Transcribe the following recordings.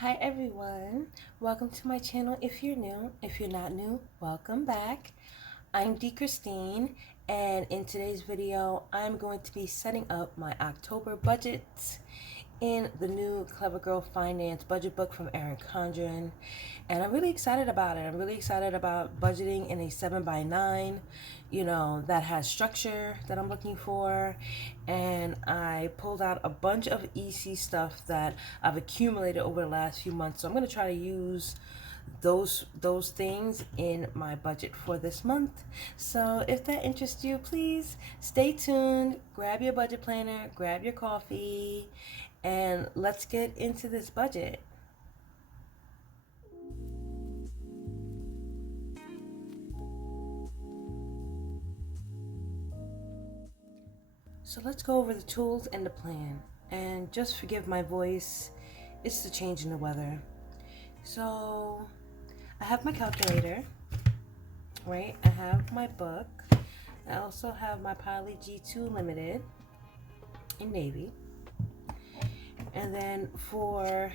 Hi everyone, welcome to my channel if you're new. If you're not new, welcome back. I'm D. Christine, and in today's video I'm going to be setting up my October budgets in the new Clever Girl Finance budget book from Erin Condren, and I'm really excited about it. I'm really excited about budgeting in a 7x9, that has structure that I'm looking for. And I pulled out a bunch of EC stuff that I've accumulated over the last few months, so I'm going to try to use those things in my budget for this month. So if that interests you, please stay tuned, grab your budget planner, grab your coffee, and let's get into this budget. So let's go over the tools and the plan. And just forgive my voice, it's the change in the weather. So I have my calculator, right? I have my book. I also have my Poly G2 Limited in Navy. And then for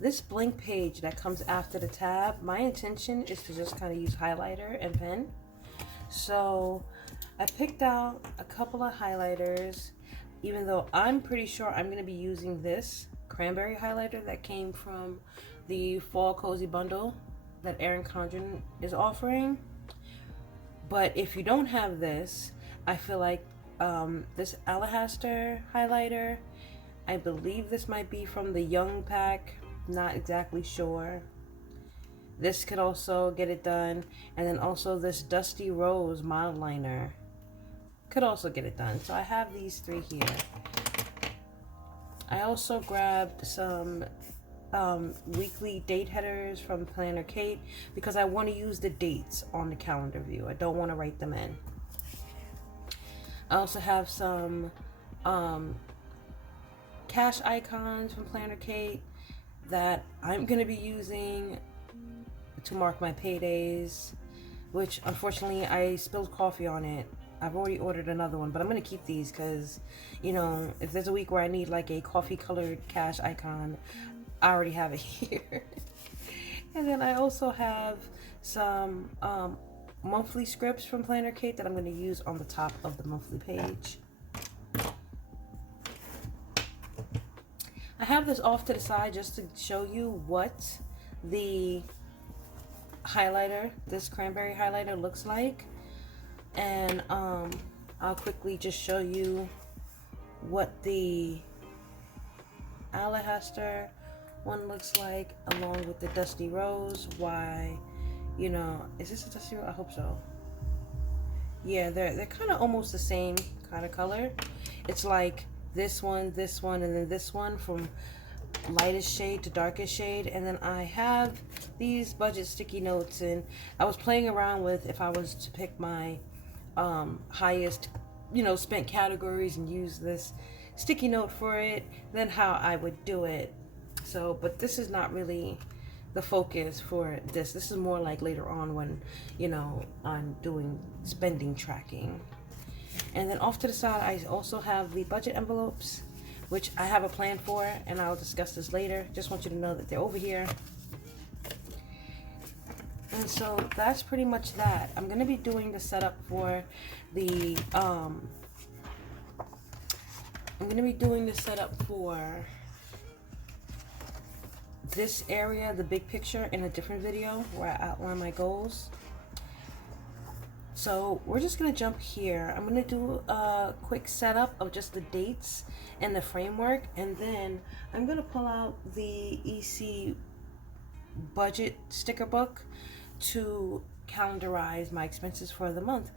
this blank page that comes after the tab, my intention is to just kind of use highlighter and pen. So I picked out a couple of highlighters, even though I'm pretty sure I'm going to be using this cranberry highlighter that came from the Fall Cozy Bundle that Erin Condren is offering. But if you don't have this, I feel like this Alahaster highlighter, I believe this might be from the Young pack, not exactly sure. This could also get it done. And then also this Dusty Rose mild liner could also get it done. So I have these three here. I also grabbed some weekly date headers from Planner Kate because I want to use the dates on the calendar view. I don't want to write them in. I also have some cash icons from Planner Kate that I'm going to be using to mark my paydays, which unfortunately I spilled coffee on it. I've already ordered another one, but I'm going to keep these because, if there's a week where I need like a coffee colored cash icon, I already have it here. And then I also have some monthly scripts from Planner Kate that I'm going to use on the top of the monthly page. I have this off to the side just to show you what the highlighter, this cranberry highlighter, looks like. And I'll quickly just show you what the Alahaster one looks like along with the Dusty Rose. Why, is this a Dusty Rose? I hope so. Yeah, they're kind of almost the same kind of color. It's like this one, and then this one, from lightest shade to darkest shade. And then I have these budget sticky notes, and I was playing around with if I was to pick my highest spent categories and use this sticky note for it, then how I would do it. So, but this is not really the focus for this. This is more like later on when I'm doing spending tracking. And then off to the side I also have the budget envelopes, which I have a plan for, and I'll discuss this later. Just want you to know that they're over here. And so that's pretty much that. I'm going to be doing the setup for the this area, the big picture, in a different video where I outline my goals. So we're just going to jump here. I'm going to do a quick setup of just the dates and the framework, and then I'm going to pull out the EC budget sticker book to calendarize my expenses for the month.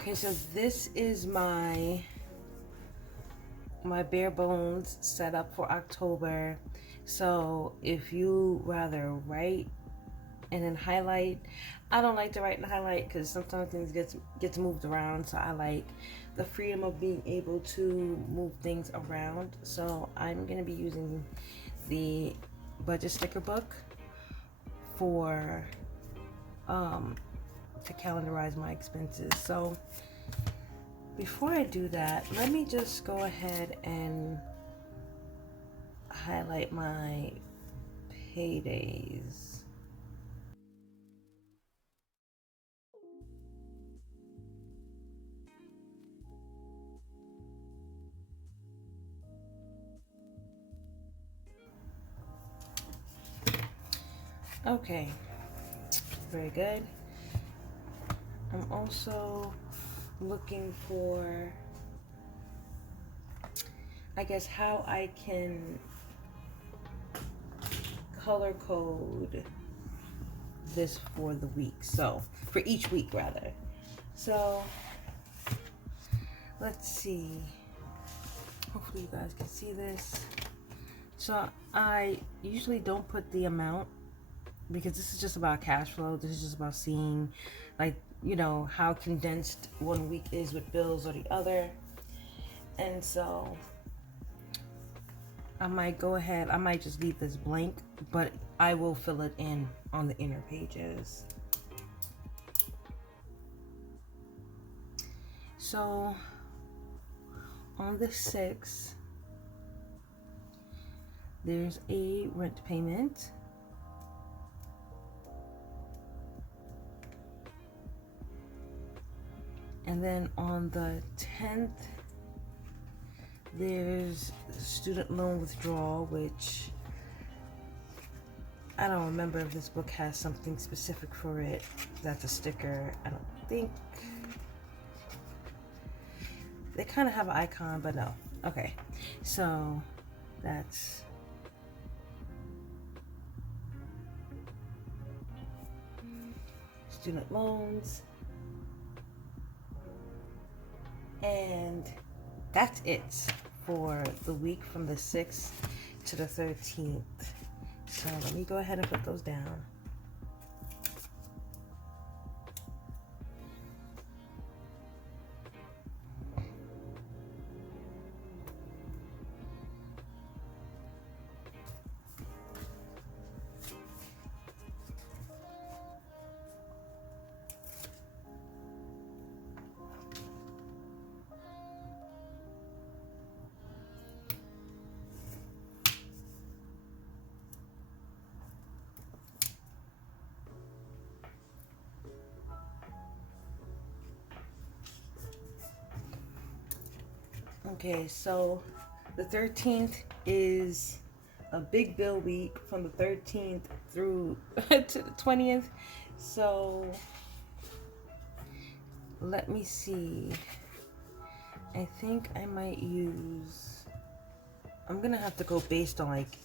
Okay, so this is my bare bones setup for October. So if you rather write and then highlight, I don't like to write and highlight because sometimes things gets moved around. So I like the freedom of being able to move things around. So I'm gonna be using the budget sticker book for to calendarize my expenses. So before I do that, let me just go ahead and highlight my paydays. Okay, very good. I'm also looking for, I guess, how I can color code this for the week. So, for each week rather. So, let's see. Hopefully you guys can see this. So, I usually don't put the amount because this is just about cash flow. This is just about seeing, like, you know, how condensed one week is with bills or the other. And so I might go ahead, I might just leave this blank, but I will fill it in on the inner pages. So on the 6th, there's a rent payment. And then on the 10th, there's student loan withdrawal, which I don't remember if this book has something specific for it. That's a sticker. I don't think. They kind of have an icon, but no. Okay, so that's student loans. And that's it for the week from the 6th to the 13th. So let me go ahead and put those down. Okay, so the 13th is a big bill week from the 13th through to the 20th. So let me see. I think I might use, I'm gonna have to go based on like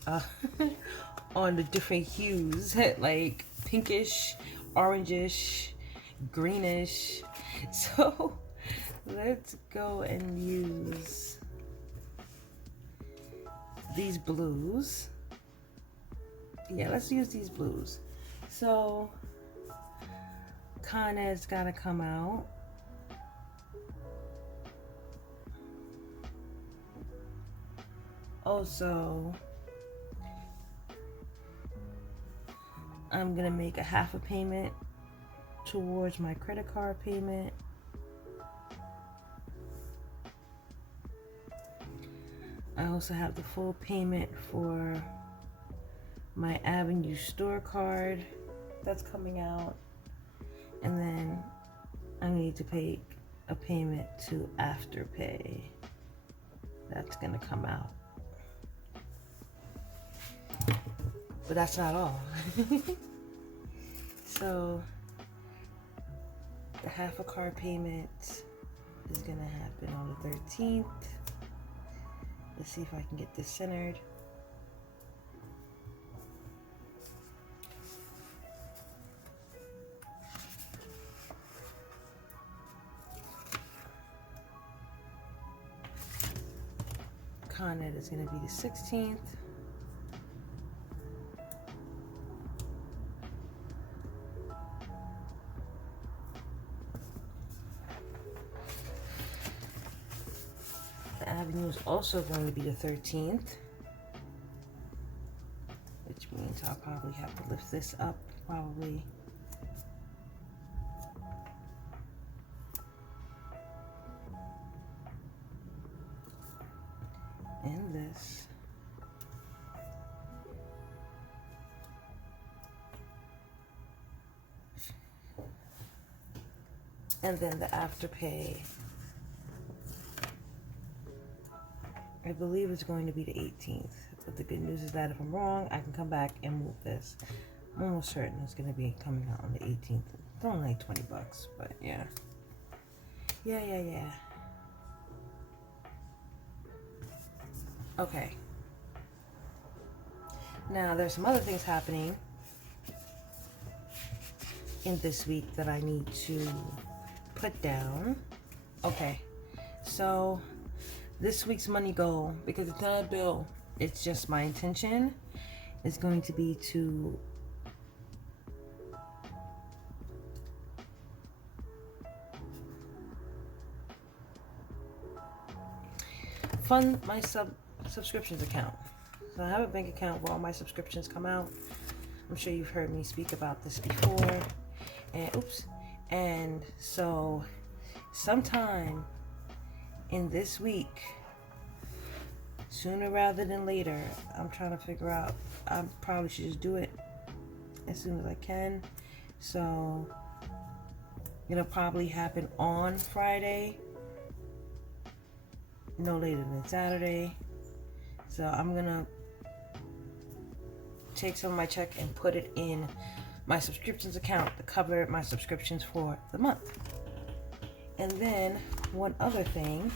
on the different hues, like pinkish, orangish, greenish. So let's go and use these blues. Yeah, let's use these blues. So Con Ed's gotta come out. Also, I'm gonna make a half a payment towards my credit card payment. I also have the full payment for my Avenue store card that's coming out. And then I need to pay a payment to Afterpay. That's gonna come out. But that's not all. So the half a car payment is gonna happen on the 13th. Let's see if I can get this centered. con ed is going to be the 16th. The avenue is also going to be the 13th, which means I'll probably have to lift this up probably. And this. And then the afterpay, I believe it's going to be the 18th. But the good news is that if I'm wrong, I can come back and move this. I'm almost certain it's going to be coming out on the 18th. It's only like 20 bucks, but yeah. Yeah. Okay. Now, there's some other things happening in this week that I need to put down. Okay. So, this week's money goal, because it's not a bill, it's just my intention, is going to be to fund my subscriptions account. So I have a bank account where all my subscriptions come out. I'm sure you've heard me speak about this before. And so sometime in this week, sooner rather than later, I'm trying to figure out, I probably should just do it as soon as I can. So it'll probably happen on Friday, no later than Saturday. So I'm gonna take some of my check and put it in my subscriptions account to cover my subscriptions for the month. And then one other thing,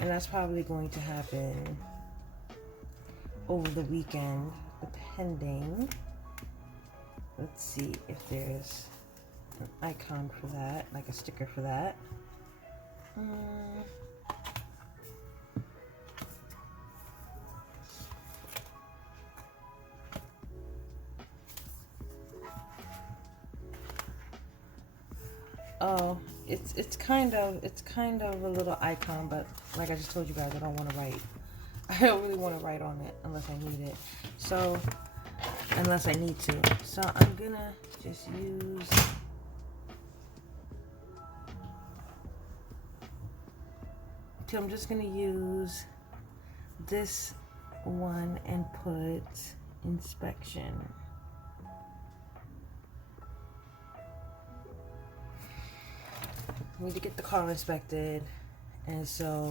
and that's probably going to happen over the weekend, depending. Let's see if there's an icon for that, like a sticker for that. Oh, it's kind of a little icon, but like I just told you guys, I don't want to write. I don't really want to write on it unless I need it. So, unless I need to. So I'm gonna just use I'm just gonna use this one and put inspection. I need to get the car inspected, and so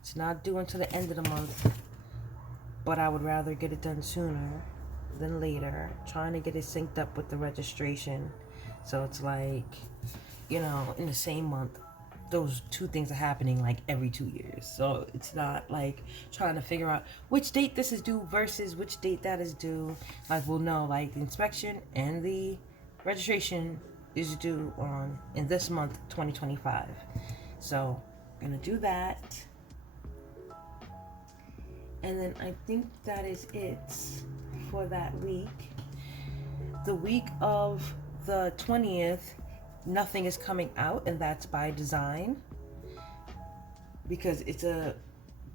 it's not due until the end of the month, but I would rather get it done sooner than later, trying to get it synced up with the registration, so it's like, you know, in the same month. Those two things are happening like every 2 years, so it's not like trying to figure out which date this is due versus which date that is due. Like, we'll know, like, the inspection and the registration is due in this month, 2025. So I'm gonna do that, and then I think that is it for that week. The week of the 20th, nothing is coming out, and that's by design, because it's a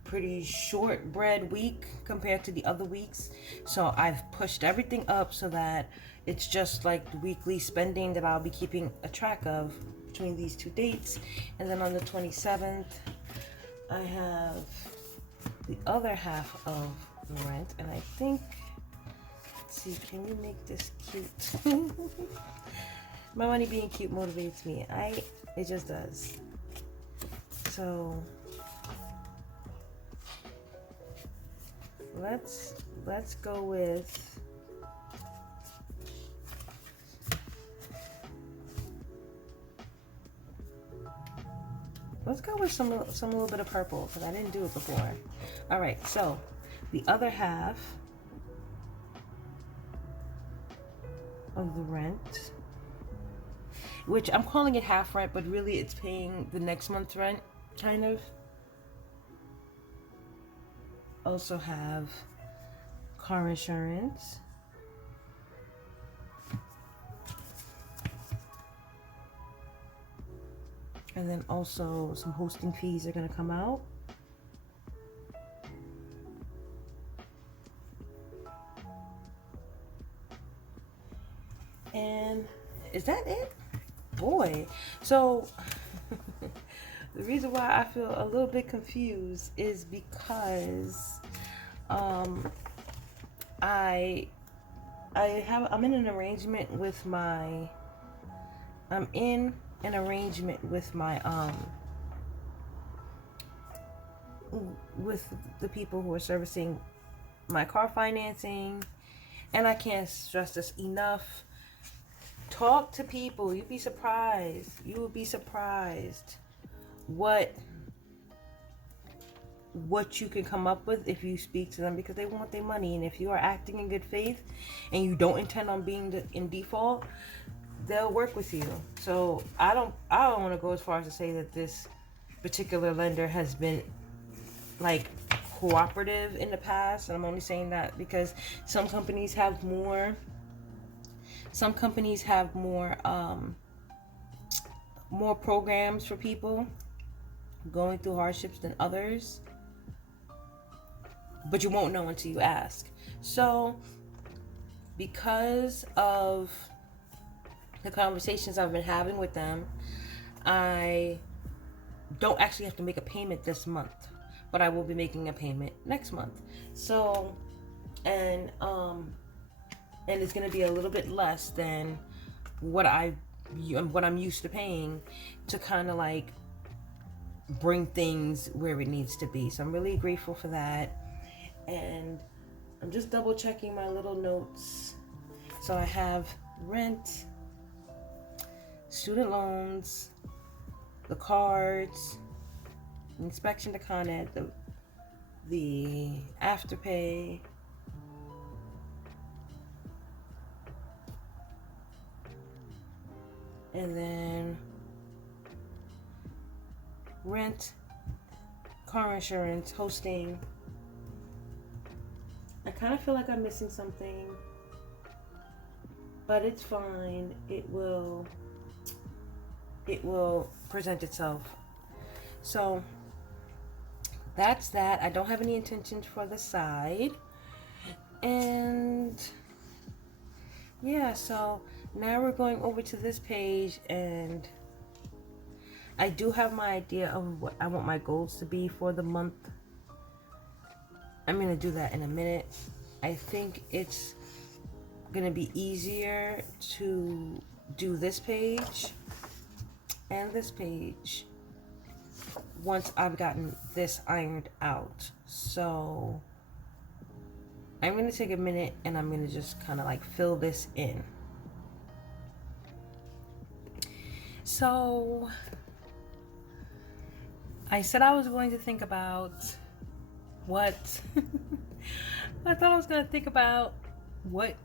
pretty shortbread week compared to the other weeks. So I've pushed everything up so that it's just like the weekly spending that I'll be keeping a track of between these two dates. And then on the 27th, I have the other half of the rent, and I think, let's see, can we make this cute? My money being cute motivates me. It just does. So let's go with some little bit of purple, because I didn't do it before. All right, so the other half of the rent, which I'm calling it half rent, but really it's paying the next month's rent, kind of. also have car insurance. And then also some hosting fees are going to come out. And is that it? Boy. So the reason why I feel a little bit confused is because I'm in an arrangement with my with the people who are servicing my car financing, and I can't stress this enough. Talk to people. You'd be surprised. You would be surprised what you can come up with if you speak to them, because they want their money. And if you are acting in good faith and you don't intend on being in default, they'll work with you. So I don't want to go as far as to say that this particular lender has been like cooperative in the past, and I'm only saying that because some companies have more programs for people going through hardships than others, but you won't know until you ask. So because of the conversations I've been having with them, I don't actually have to make a payment this month, but I will be making a payment next month. So, and it's going to be a little bit less than what I'm used to paying, to kind of like bring things where it needs to be. So I'm really grateful for that. And I'm just double checking my little notes. So I have rent, student loans, the cards, inspection to Con Ed, the afterpay, and then rent, car insurance, hosting. I kind of feel like I'm missing something, but it's fine. It will present itself. So that's that. I don't have any intentions for the side. And yeah, so now we're going over to this page, and I do have my idea of what I want my goals to be for the month. I'm going to do that in a minute. I think it's going to be easier to do this page and this page once I've gotten this ironed out. So I'm going to take a minute and I'm going to just kind of like fill this in. So I said I was going to think about what I thought I was going to think about what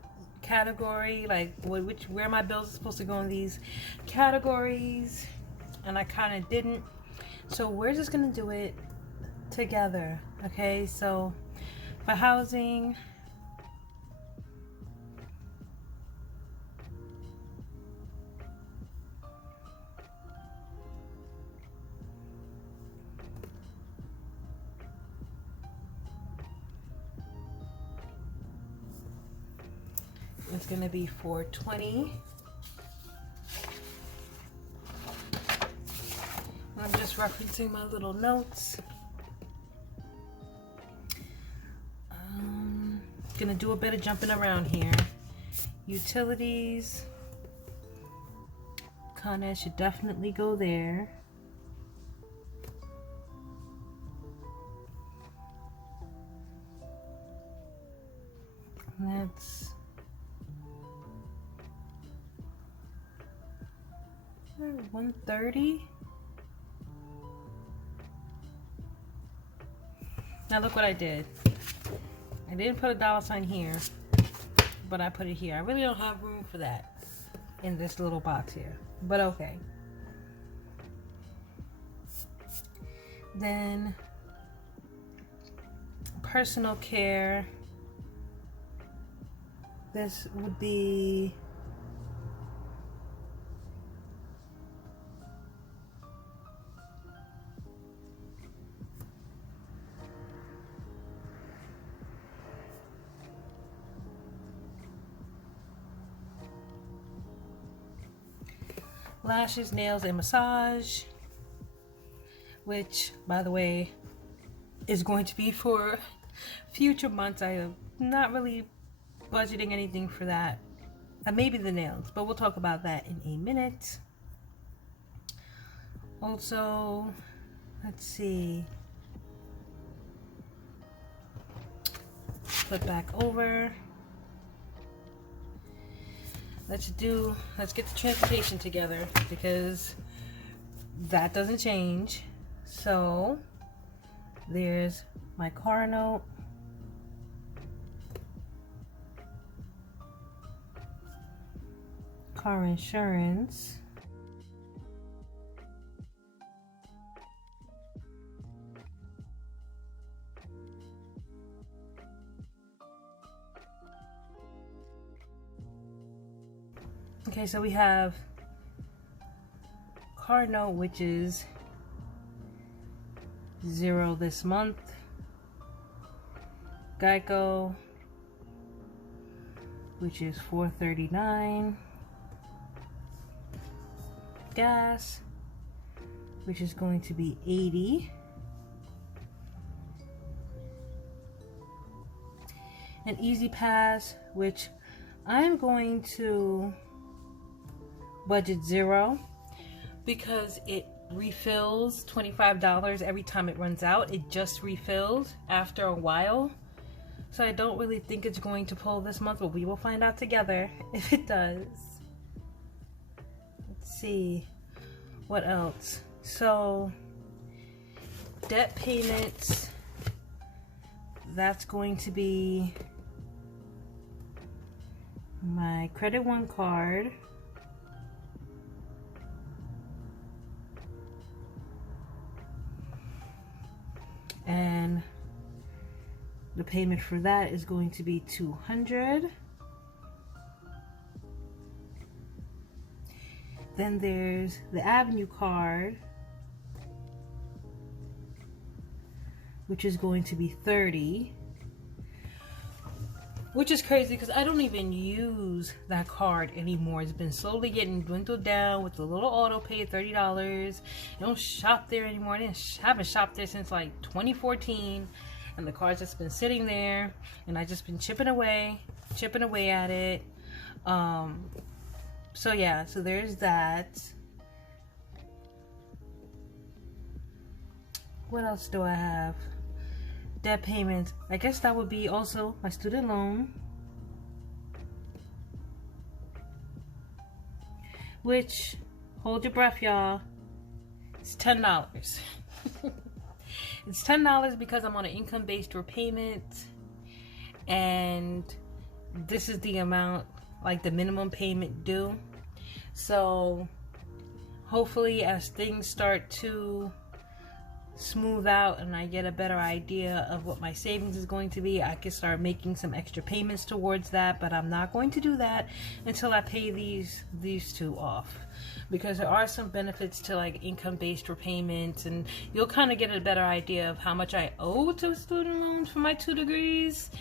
category, like where my bills are supposed to go in these categories, and I kind of didn't. So we're just going to do it together. Okay, so for housing, it's going to be $420. I'm just referencing my little notes. Gonna do a bit of jumping around here. Utilities, Con Ed should definitely go there. That's $130. Now look what I did. I didn't put a dollar sign here, but I put it here. I really don't have room for that in this little box here, but okay. Then personal care, this would be lashes, nails, and massage, which, by the way, is going to be for future months. I am not really budgeting anything for that. Maybe the nails, but we'll talk about that in a minute. Also, let's see. Flip back over. Let's get the transportation together because that doesn't change. So there's my car note, car insurance, okay, so we have car note, which is $0 this month. Geico, which is $4.39. Gas, which is going to be $80. And Easy Pass, which I'm going to budget $0 because it refills $25 every time it runs out. It just refills after a while. So I don't really think it's going to pull this month, but we will find out together if it does. Let's see what else. So debt payments, that's going to be my Credit One card, and the payment for that is going to be $200. Then there's the Avenue card, which is going to be $30, which is crazy because I don't even use that card anymore. It's been slowly getting dwindled down with the little auto pay at $30. I don't shop there anymore. I haven't shopped there since like 2014, and the card's just been sitting there, and I just been chipping away at it. So yeah, so there's that. What else do I have? Debt payments. I guess that would be also my student loan, which, hold your breath, y'all, it's $10. It's $10 because I'm on an income-based repayment, and this is the amount, like the minimum payment due. So hopefully as things start to smooth out and I get a better idea of what my savings is going to be, I can start making some extra payments towards that. But I'm not going to do that until I pay these two off, because there are some benefits to like income-based repayments, and you'll kind of get a better idea of how much I owe to student loans for my 2 degrees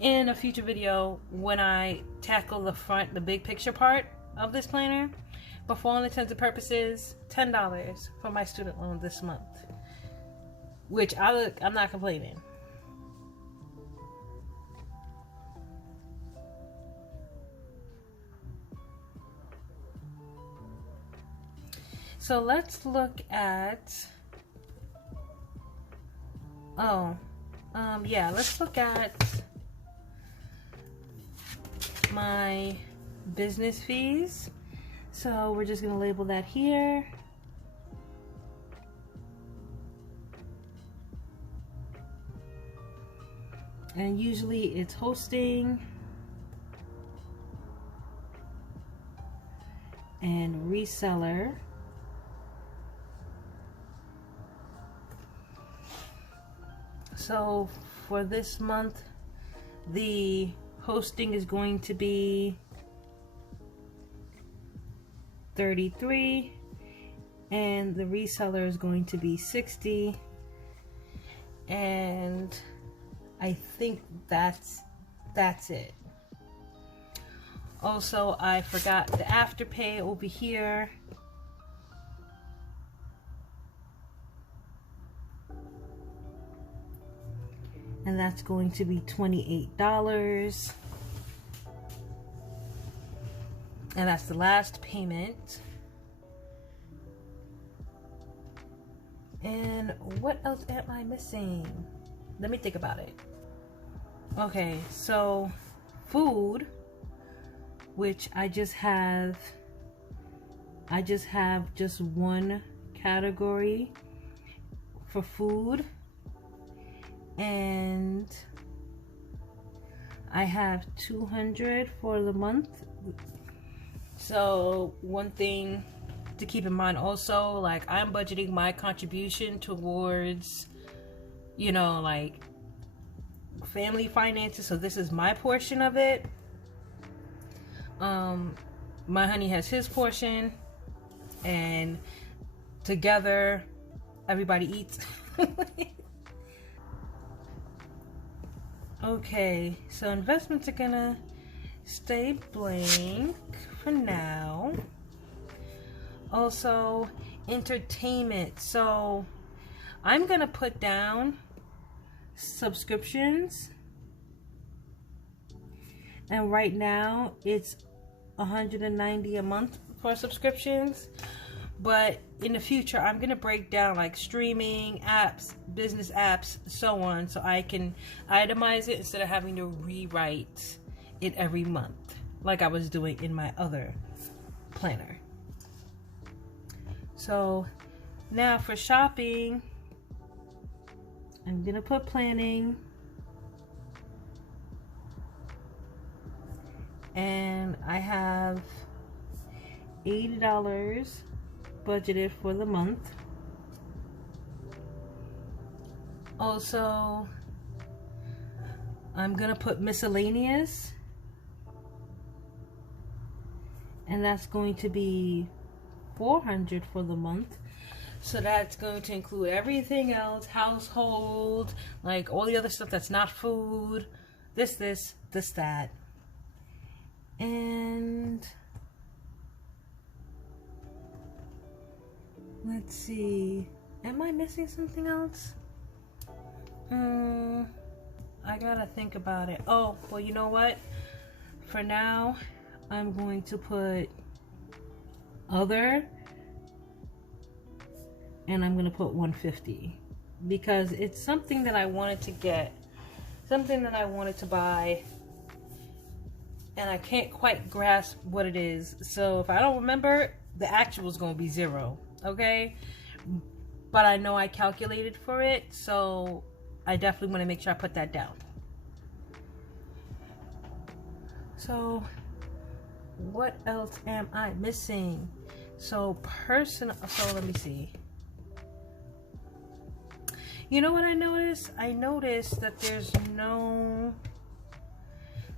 in a future video when I tackle the big picture part of this planner. But for all intents and purposes, $10 for my student loan this month, which I'm not complaining. So let's look at, let's look at my business fees. So we're just gonna label that here. And usually it's hosting and reseller. So for this month, the hosting is going to be $33, and the reseller is going to be $60, and I think that's it. Also, I forgot the afterpay over here. And that's going to be $28. And that's the last payment. And what else am I missing? Let me think about it. Okay, so food, which I just have just one category for food, and I have 200 for the month. So one thing to keep in mind also, like, I'm budgeting my contribution towards, you know, like, family finances, so this is my portion of it. My honey has his portion, and together everybody eats. Okay, so investments are gonna stay blank for now. Also, entertainment. So I'm gonna put down subscriptions, and right now it's $190 a month for subscriptions, but in the future I'm gonna break down like streaming apps, business apps, so on, so I can itemize it instead of having to rewrite it every month like I was doing in my other planner. So now for shopping, I'm gonna put planning, and I have $80 budgeted for the month. Also, I'm gonna put miscellaneous, and that's going to be $400 for the month. So that's going to include everything else, household, like all the other stuff that's not food, this, that. And let's see, am I missing something else? I gotta think about it. Oh, well, you know what? For now, I'm going to put other, and I'm gonna put $150 because it's something that I wanted to get, something that I wanted to buy, and I can't quite grasp what it is. So if I don't remember, the actual is gonna be $0, okay? But I know I calculated for it, so I definitely want to make sure I put that down. So what else am I missing? So let me see. You know what I noticed? I noticed that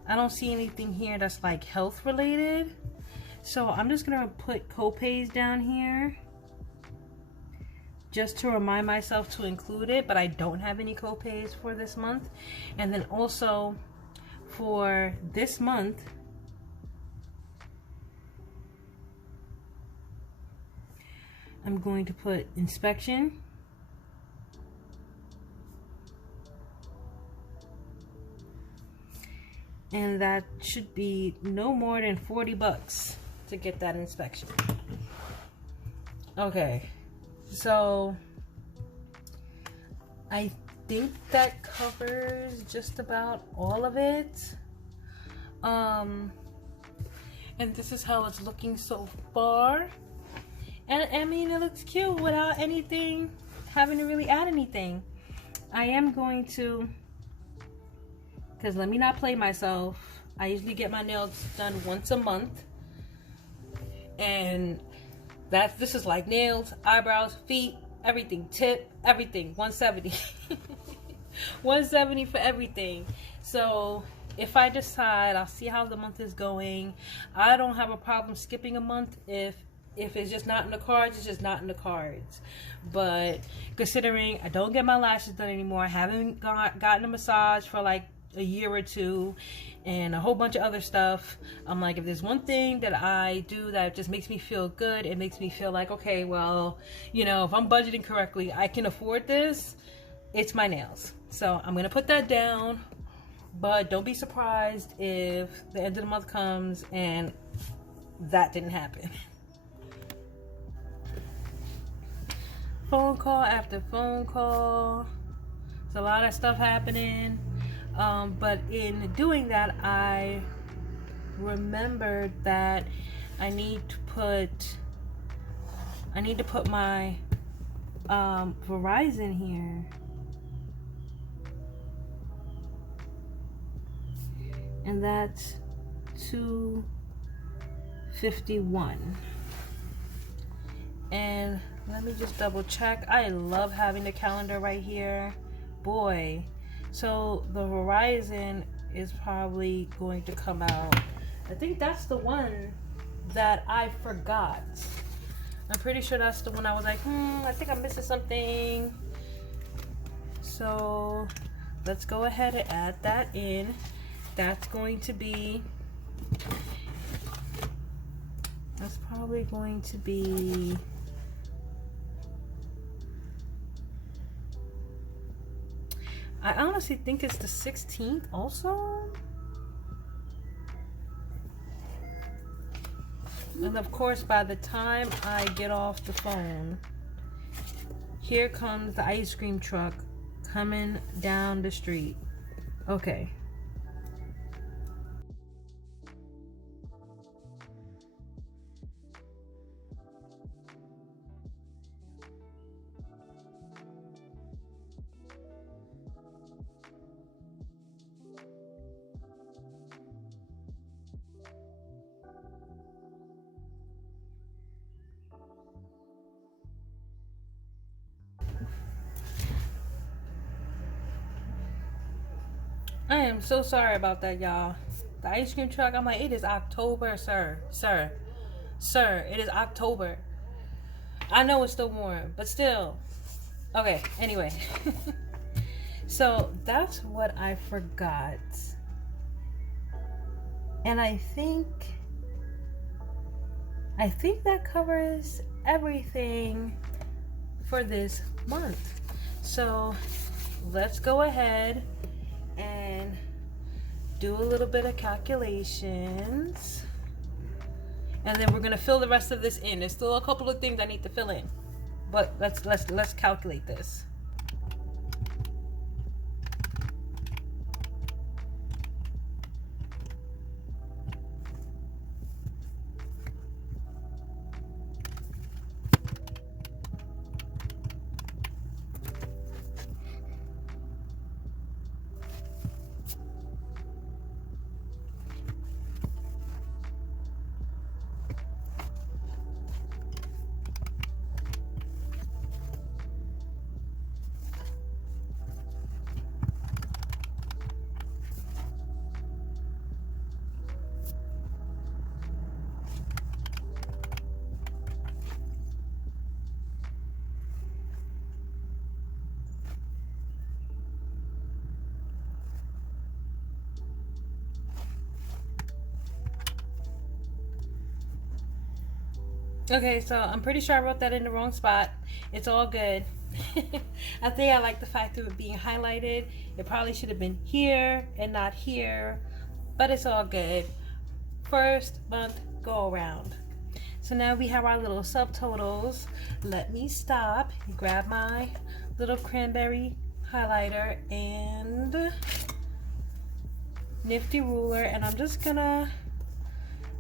I don't see anything here that's like health related. So I'm just gonna put co-pays down here just to remind myself to include it, but I don't have any co-pays for this month. And then also for this month, I'm going to put inspection, and that should be no more than $40 to get that inspection. Okay, so I think that covers just about all of it. And this is how it's looking so far. And I mean, it looks cute without having to really add anything. I am going to, because let me not play myself, I usually get my nails done once a month, and this is like nails, eyebrows, feet, everything, tip, everything, $170. 170 for everything. So if I decide, I'll see how the month is going. I don't have a problem skipping a month if it's just not in the cards. It's just not in the cards. But considering I don't get my lashes done anymore, I haven't gotten a massage for like a year or two, and a whole bunch of other stuff, I'm like, if there's one thing that I do that just makes me feel good, it makes me feel like, okay, well, you know, if I'm budgeting correctly, I can afford this, it's my nails. So I'm gonna put that down, but don't be surprised if the end of the month comes and that didn't happen. Phone call after phone call. There's a lot of stuff happening. But in doing that, I remembered that I need to put my Verizon here, and that's 251. And let me just double check. I love having the calendar right here, boy. So the Verizon is probably going to come out. I think that's the one that I forgot. I'm pretty sure that's the one I was like, I think I'm missing something. So let's go ahead and add that in. That's probably going to be I honestly think it's the 16th also. And of course, by the time I get off the phone, here comes the ice cream truck coming down the street. Okay. I am so sorry about that, y'all. The ice cream truck, I'm like, it is October, sir. Sir, it is October. I know it's still warm, but still. Okay, anyway. So that's what I forgot. And I think that covers everything for this month. So let's go ahead and do a little bit of calculations, and then we're gonna fill the rest of this in. There's still a couple of things I need to fill in, but let's calculate this. Okay, so I'm pretty sure I wrote that in the wrong spot. It's all good. I think I like the fact of it being highlighted. It probably should have been here and not here, but it's all good. First month go around. So now we have our little subtotals. Let me stop, grab my little cranberry highlighter and nifty ruler, and I'm just gonna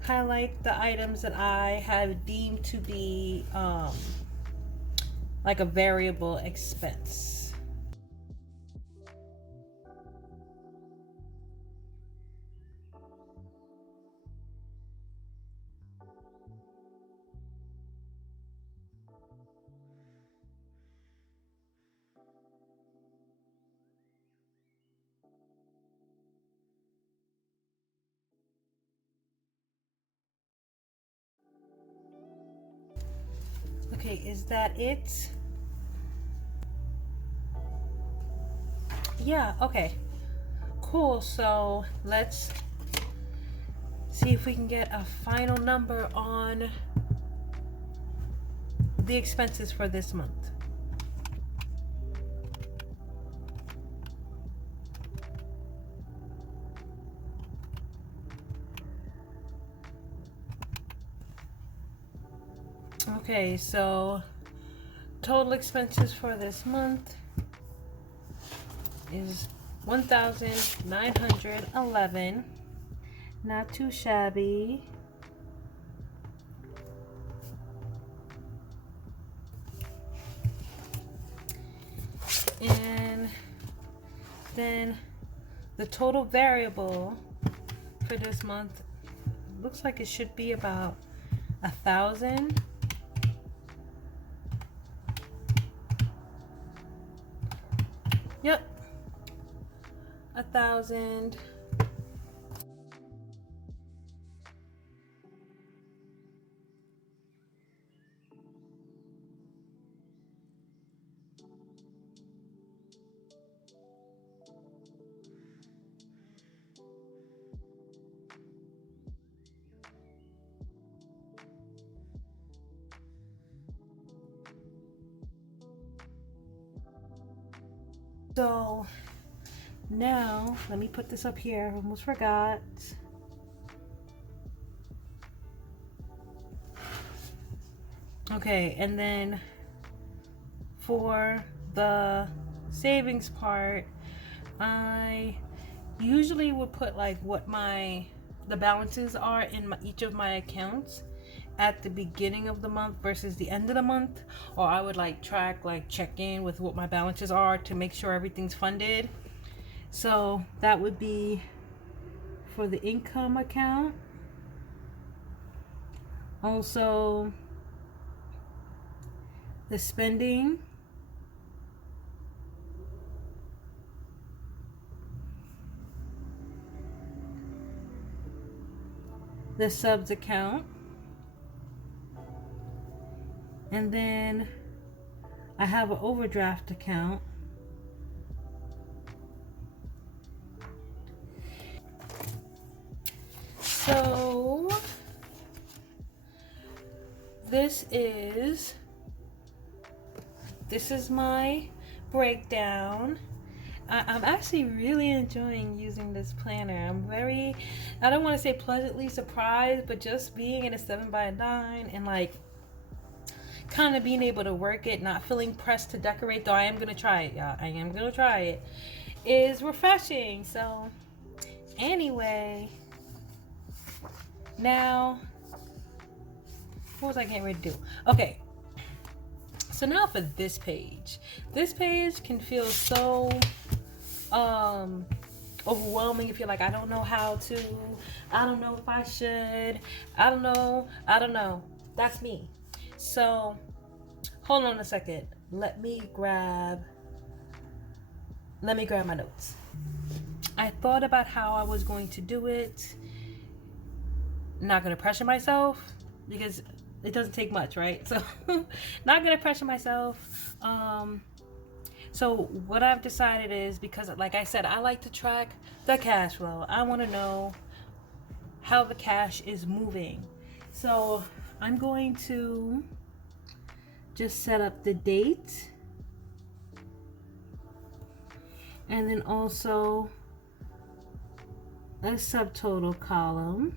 highlight the items that I have deemed to be like a variable expense. is that it? Yeah, okay. Cool, so let's see if we can get a final number on the expenses for this month. Okay, so total expenses for this month is 1,911. Not too shabby. And then the total variable for this month looks like it should be about 1,000. Yep, 1,000. So now let me put this up here. I almost forgot. Okay, and then for the savings part, I usually would put like what the balances are in each of my accounts at the beginning of the month versus the end of the month, or I would like check in with what my balances are to make sure everything's funded. So that would be for the income account. Also the spending, the subs account, and then I have an overdraft account. So this is my breakdown. I'm actually really enjoying using this planner. I don't want to say pleasantly surprised, but just being in a 7x9 and like kind of being able to work it, not feeling pressed to decorate, though I am going to try it, y'all. I am going to try it, is refreshing. So anyway, now, what was I getting ready to do? Okay. So now for this page. This page can feel so overwhelming if you're like, I don't know how to, I don't know if I should, I don't know. That's me. So hold on a second. Let me grab my notes. I thought about how I was going to do it. Not going to pressure myself because it doesn't take much, right? So not gonna pressure myself. So what I've decided is, because like I said, I like to track the cash flow. I want to know how the cash is moving. So I'm going to just set up the date, and then also a subtotal column.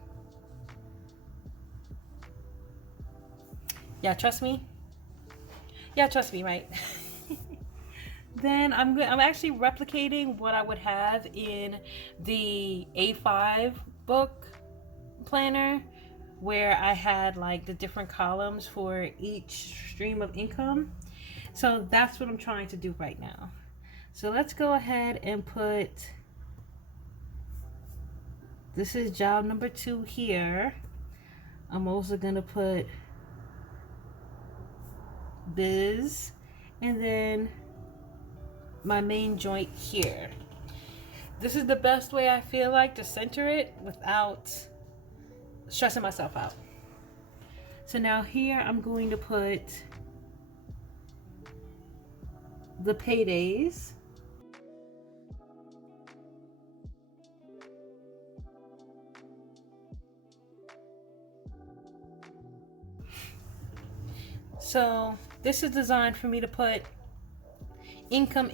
Yeah, trust me. Yeah, trust me, right? Then I'm actually replicating what I would have in the A5 book planner, where I had like the different columns for each stream of income. So that's what I'm trying to do right now. So let's go ahead and put, this is job number 2 here. I'm also gonna put biz, and then my main joint here. This is the best way I feel like to center it without stressing myself out. So now here I'm going to put the paydays. So this is designed for me to put income,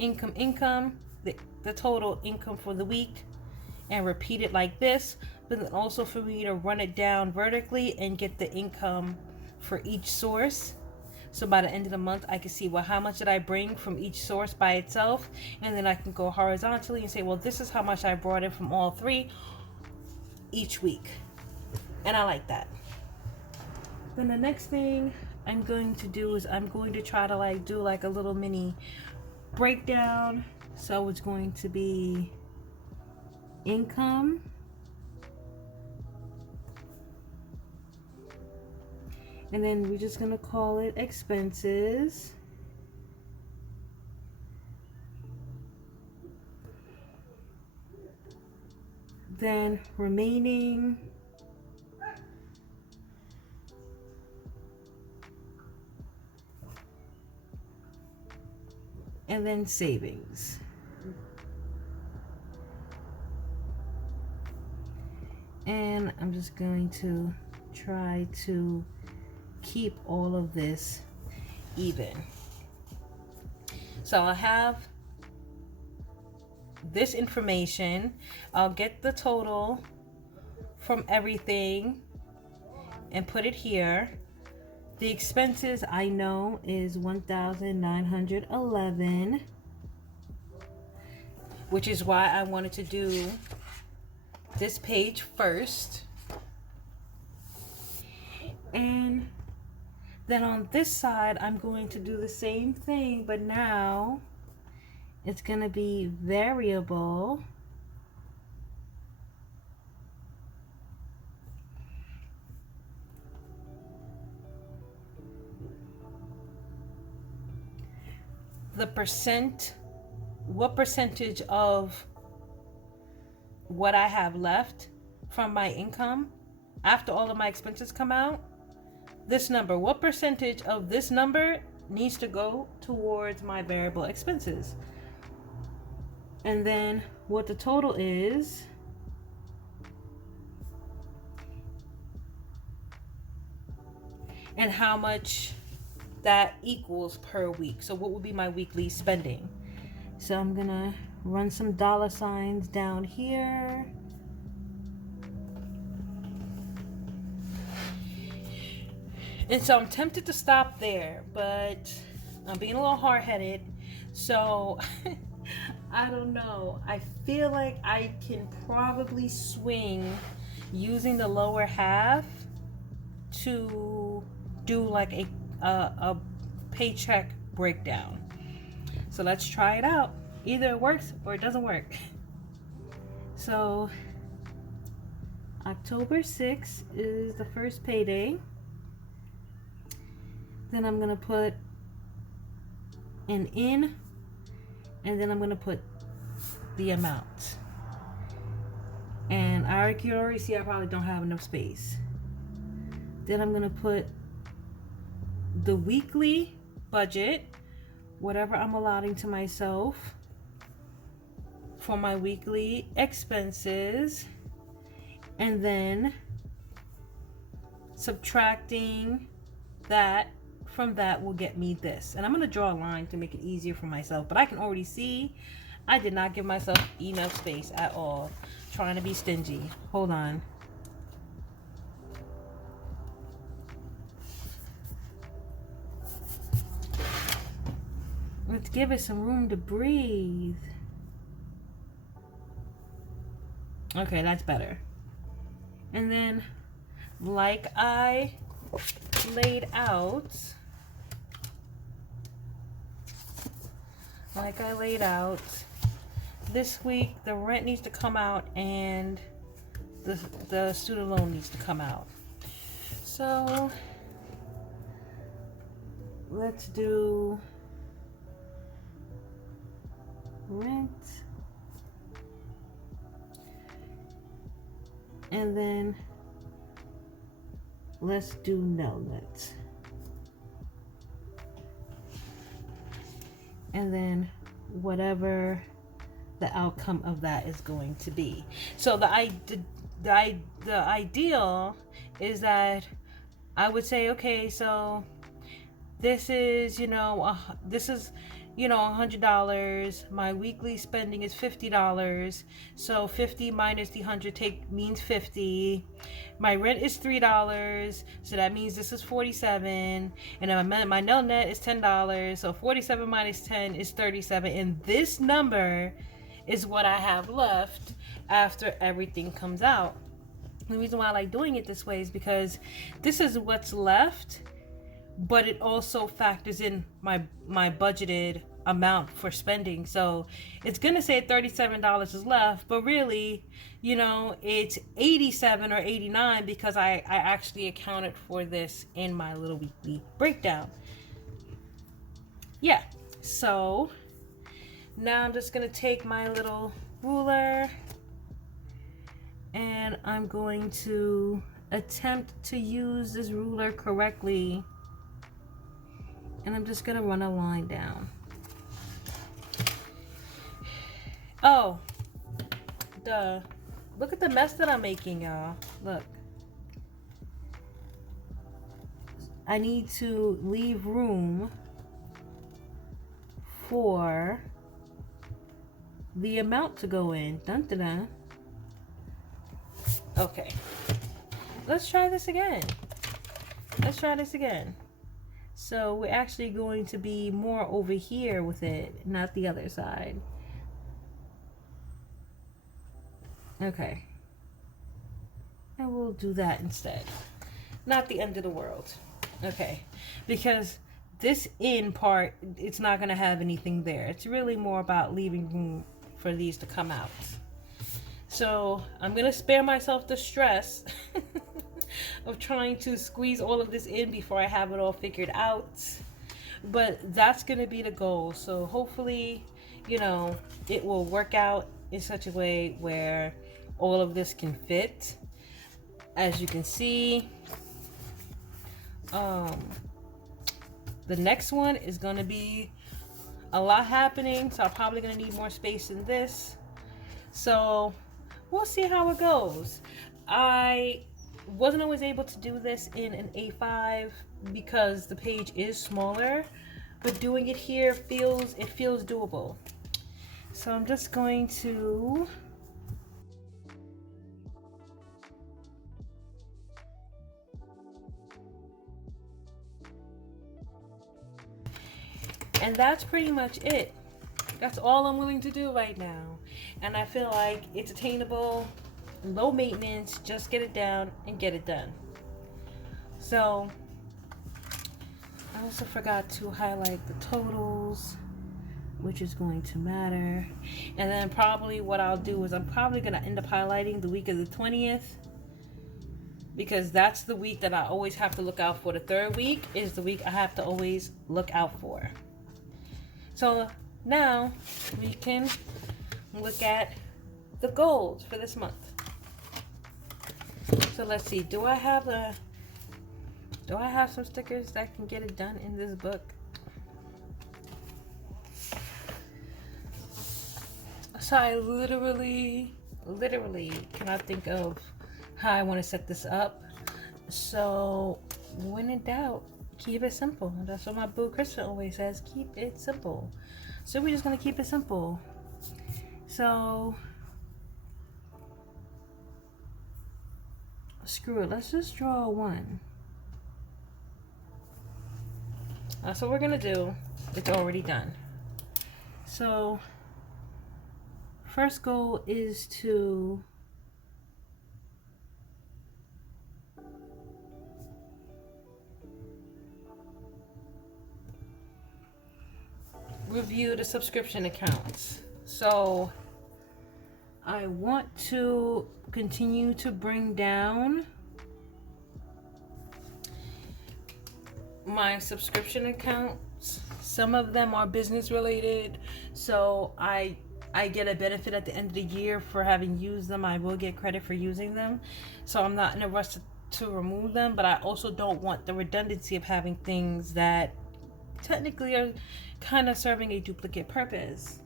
the total income for the week, and repeat it like this, but then also for me to run it down vertically and get the income for each source. So by the end of the month, I can see, well, how much did I bring from each source by itself, and then I can go horizontally and say, well, this is how much I brought in from all three each week. And I like that. Then the next thing I'm going to do is I'm going to try to do like a little mini breakdown. So it's going to be income, and then we're just gonna call it expenses, then remaining, and then savings. And I'm just going to try to keep all of this even. So I'll have this information. I'll get the total from everything and put it here. The expenses I know is 1,911, which is why I wanted to do this page first. And then on this side, I'm going to do the same thing, but now it's going to be variable. The percent, what percentage of what I have left from my income after all of my expenses come out, this number, what percentage of this number needs to go towards my variable expenses, and then what the total is, and how much that equals per week. So what would be my weekly spending? So I'm gonna run some dollar signs down here. And so I'm tempted to stop there, but I'm being a little hard-headed. So I don't know. I feel like I can probably swing using the lower half to do like a paycheck breakdown. So let's try it out. Either it works or it doesn't work. So October 6th is the first payday. Then I'm gonna put an in, and then I'm gonna put the amount. And I can already see I probably don't have enough space. Then I'm gonna put the weekly budget, whatever I'm allotting to myself for my weekly expenses, and then subtracting that from that will get me this. And I'm going to draw a line to make it easier for myself, but I can already see I did not give myself enough space at all. Trying to be stingy. Hold on. Let's give it some room to breathe. Okay, that's better. And then, like I laid out, this week the rent needs to come out and the student loan needs to come out. So let's do rent, and then let's do no net. and then whatever the outcome of that is going to be. So the ideal is that I would say, okay, so this is, $100. My weekly spending is $50. So 50 minus the 100 means 50. My rent is $3. So that means this is 47. And then my net is $10. So 47 minus 10 is 37. And this number is what I have left after everything comes out. The reason why I like doing it this way is because this is what's left, but it also factors in my budgeted amount for spending. So it's gonna say $37 is left, but really, it's 87 or 89 because I actually accounted for this in my little weekly breakdown. Yeah, so now I'm just gonna take my little ruler and I'm going to attempt to use this ruler correctly, and I'm just gonna run a line down. Oh, duh. Look at the mess that I'm making, y'all. Look. I need to leave room for the amount to go in. Dun dun dun. Okay. Let's try this again. So we're actually going to be more over here with it, not the other side. Okay. And we'll do that instead. Not the end of the world. Okay. Because this in part, it's not going to have anything there. It's really more about leaving room for these to come out. So I'm going to spare myself the stress of trying to squeeze all of this in before I have it all figured out. But that's going to be the goal. So hopefully, it will work out in such a way where all of this can fit. As you can see, the next one is going to be a lot happening. So I'm probably going to need more space than this. So we'll see how it goes. I wasn't always able to do this in an A5 because the page is smaller, but doing it here feels doable. So I'm just going to and that's pretty much it. That's all I'm willing to do right now. And I feel like it's attainable, low maintenance, just get it down and get it done. So I also forgot to highlight the totals, which is going to matter. And then probably what I'll do is I'm probably going to end up highlighting the week of the 20th, because that's the week that I always have to look out for. The third week is the week I have to always look out for. So now we can look at the goals for this month. So let's see, do I have some stickers that can get it done in this book? So I literally cannot think of how I want to set this up. So when in doubt, keep it simple. That's what my boo Kristen always says, keep it simple. So we're just gonna keep it simple. So screw it, let's just draw one. That's what we're gonna do. It's already done. So first goal is to review the subscription accounts. So I want to continue to bring down my subscription accounts. Some of them are business related, so I get a benefit at the end of the year for having used them. I will get credit for using them, so I'm not in a rush to remove them, but I also don't want the redundancy of having things that technically are kind of serving a duplicate purpose.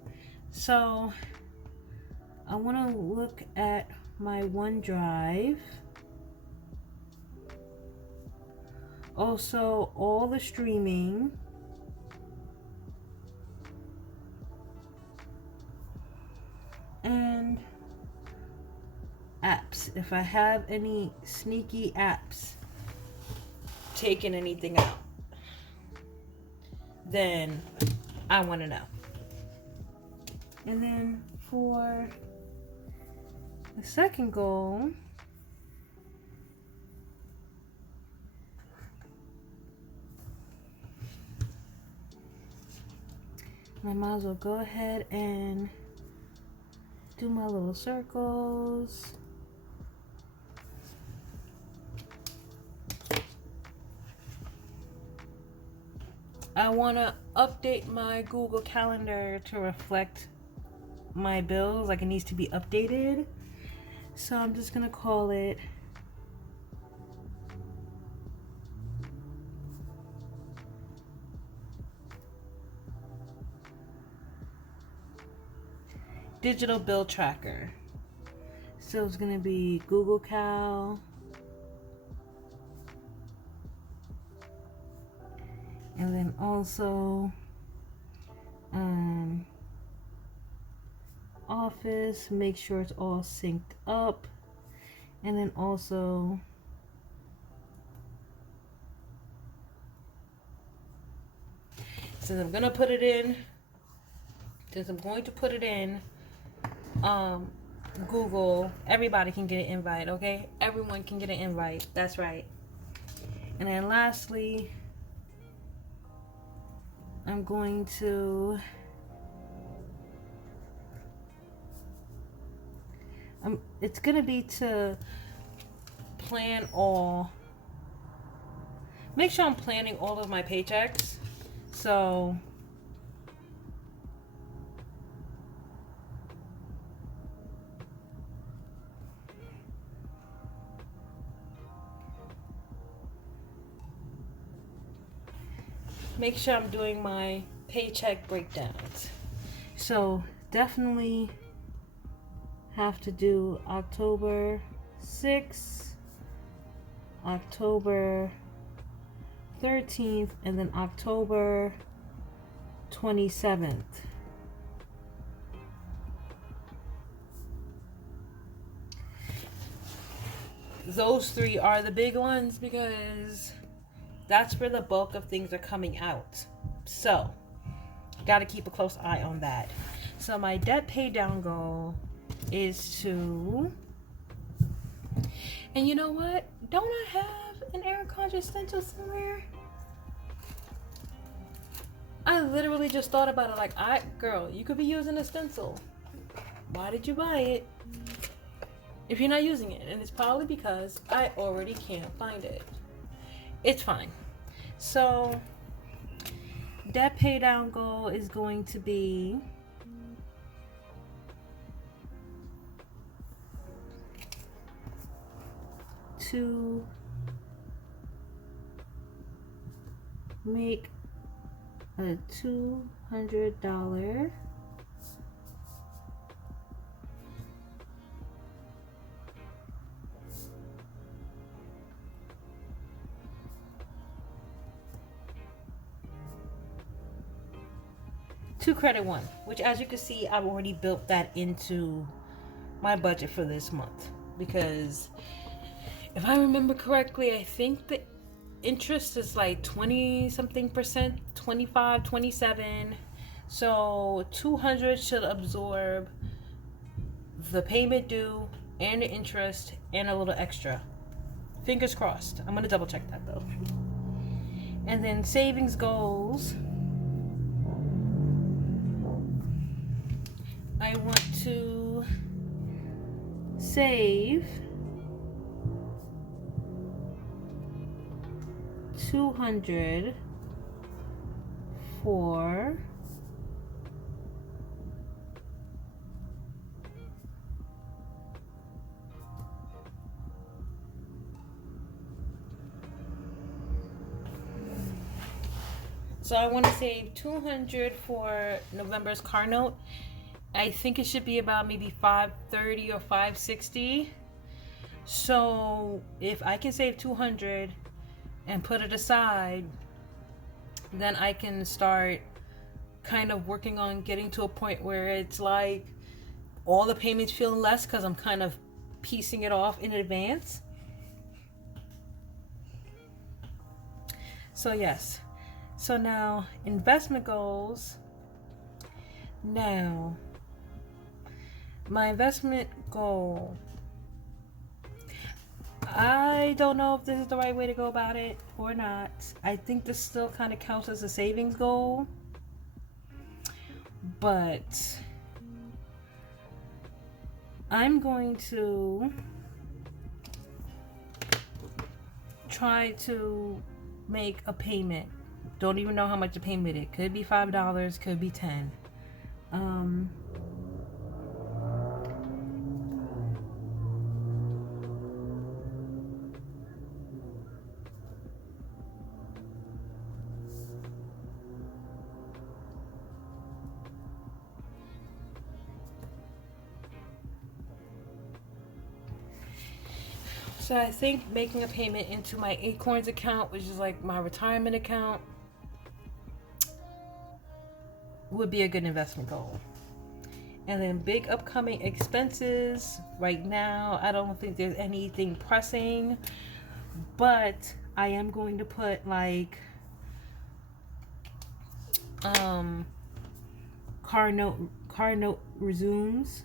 So I want to look at my OneDrive. Also, all the streaming. And apps. If I have any sneaky apps taking anything out, then I want to know. And then for the second goal, I might as well go ahead and do my little circles. I want to update my Google Calendar to reflect my bills, like it needs to be updated. So I'm just gonna call it Digital Bill Tracker. So it's gonna be Google Cal, and then also Office, make sure it's all synced up, and then also since I'm going to put it in Google, everybody can get an invite, okay? Everyone can get an invite. That's right. And then lastly, I'm going to it's gonna be to make sure I'm planning all of my paychecks. So make sure I'm doing my paycheck breakdowns. So definitely have to do October 6th, October 13th, and then October 27th. Those three are the big ones because that's where the bulk of things are coming out. So, got to keep a close eye on that. So my debt pay down goal is to, and you know what? Don't I have an air conscious stencil somewhere? I literally just thought about it, like, girl, you could be using a stencil. Why did you buy it if you're not using it? And it's probably because I already can't find it. It's fine. So debt pay down goal is going to be to make a $200 to credit one, which, as you can see, I've already built that into my budget for this month, because if I remember correctly, I think the interest is like 20 something percent, 25, 27. So 200 should absorb the payment due and the interest and a little extra. Fingers crossed. I'm gonna double check that though. And then savings goals, I want to save $200 for So I want to save $200 for November's car note. I think it should be about maybe $530 or $560. So if I can save $200 and put it aside, then I can start kind of working on getting to a point where it's like all the payments feel less because I'm kind of piecing it off in advance. So yes. So now investment goals. Now my investment goal, I don't know if this is the right way to go about it or not. I think this still kind of counts as a savings goal, but I'm going to try to make a payment. Don't even know how much the payment is. Could be $5, could be $10. So I think making a payment into my Acorns account, which is like my retirement account, would be a good investment goal. And then big upcoming expenses. Right now, I don't think there's anything pressing, but I am going to put like car note resumes.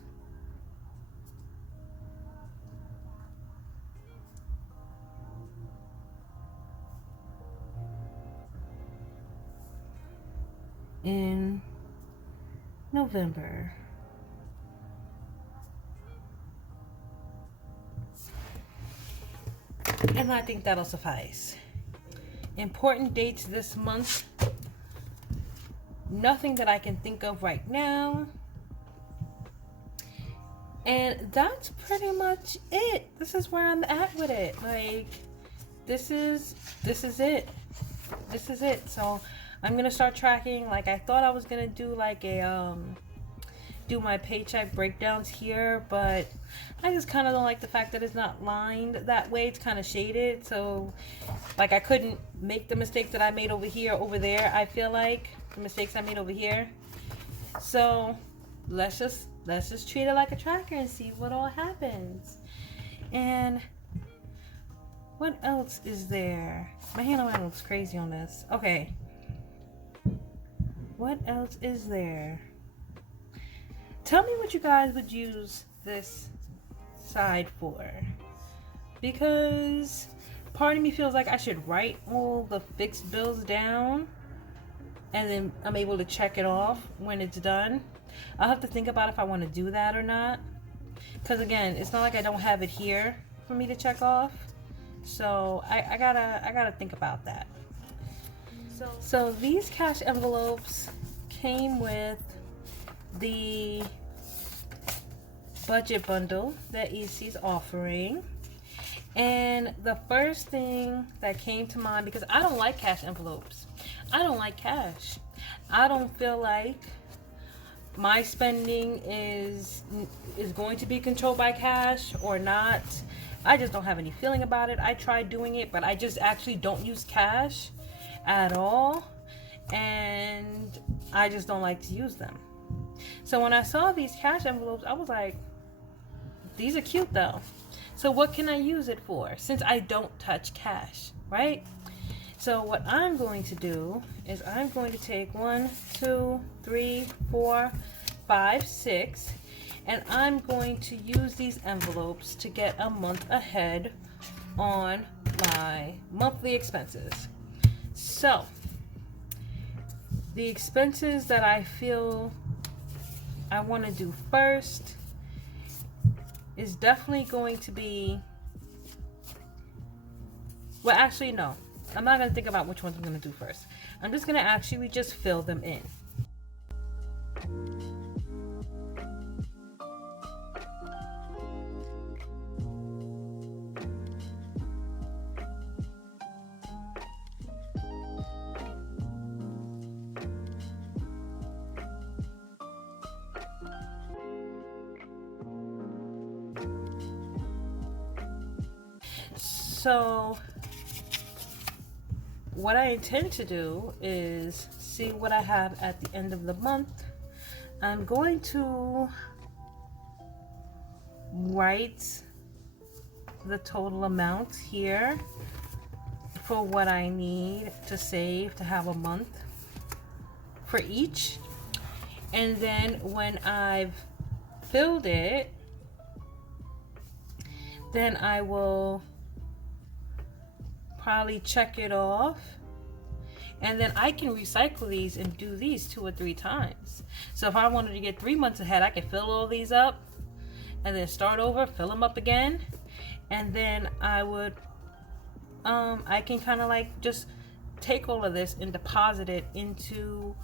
In November. And I think that'll suffice. Important dates this month. Nothing that I can think of right now. And that's pretty much it. This is where I'm at with it. Like, this is it. This is it. So I'm gonna start tracking. Like, I thought I was gonna do like a do my paycheck breakdowns here, but I just kind of don't like the fact that it's not lined that way. It's kind of shaded, so like I couldn't make the mistakes that I made over here, over there. I feel like the mistakes I made over here. So let's just treat it like a tracker and see what all happens. And what else is there? My handwriting looks crazy on this. Okay. What else is there? Tell me what you guys would use this side for. Because part of me feels like I should write all the fixed bills down and then I'm able to check it off when it's done. I'll have to think about if I want to do that or not. Because again, it's not like I don't have it here for me to check off. So I gotta think about that. So these cash envelopes came with the budget bundle that EC's offering. And the first thing that came to mind, because I don't like cash envelopes. I don't like cash. I don't feel like my spending is going to be controlled by cash or not. I just don't have any feeling about it. I tried doing it, but I just actually don't use cash at all. And I just don't like to use them. So when I saw these cash envelopes, I was like, these are cute though. So what can I use it for since I don't touch cash, right? So what I'm going to do is I'm going to take 1, 2, 3, 4, 5, 6, and I'm going to use these envelopes to get a month ahead on my monthly expenses. So the expenses that I feel I want to do first is definitely going to be, well, actually no, I'm not going to think about which ones I'm going to do first. I'm just going to actually just fill them in. So what I intend to do is see what I have at the end of the month. I'm going to write the total amount here for what I need to save to have a month for each. And then when I've filled it, then I will probably check it off, and then I can recycle these and do these 2 or 3 times. So if I wanted to get 3 months ahead, I could fill all these up and then start over, fill them up again, and then I would I can kind of like just take all of this and deposit it into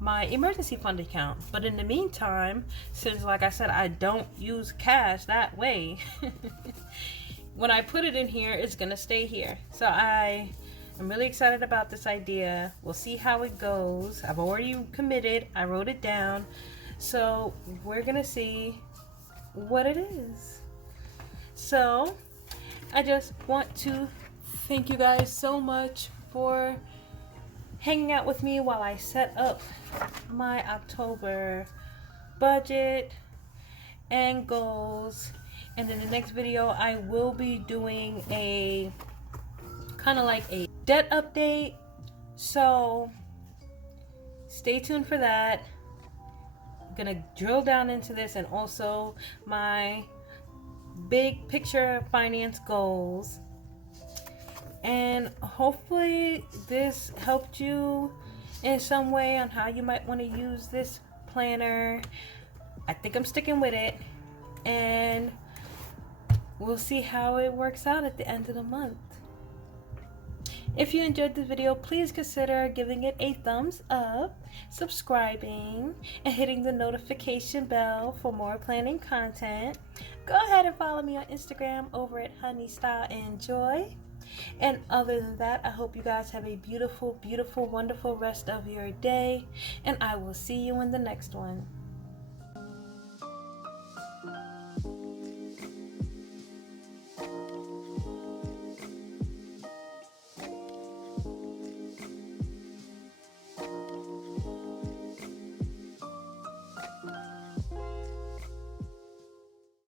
my emergency fund account. But in the meantime, since like I said, I don't use cash that way, when I put it in here, it's gonna stay here. So I'm really excited about this idea. We'll see how it goes. I've already committed. I wrote it down. So we're gonna see what it is. So I just want to thank you guys so much for hanging out with me while I set up my October budget and goals. And in the next video, I will be doing a kind of like a debt update. So stay tuned for that. I'm gonna drill down into this and also my big picture finance goals. And hopefully this helped you in some way on how you might want to use this planner. I think I'm sticking with it, and we'll see how it works out at the end of the month. If you enjoyed this video, please consider giving it a thumbs up, subscribing, and hitting the notification bell for more planning content. Go ahead and follow me on Instagram over at HoneyStyleAndJoy. And other than that, I hope you guys have a beautiful, beautiful, wonderful rest of your day, and I will see you in the next one.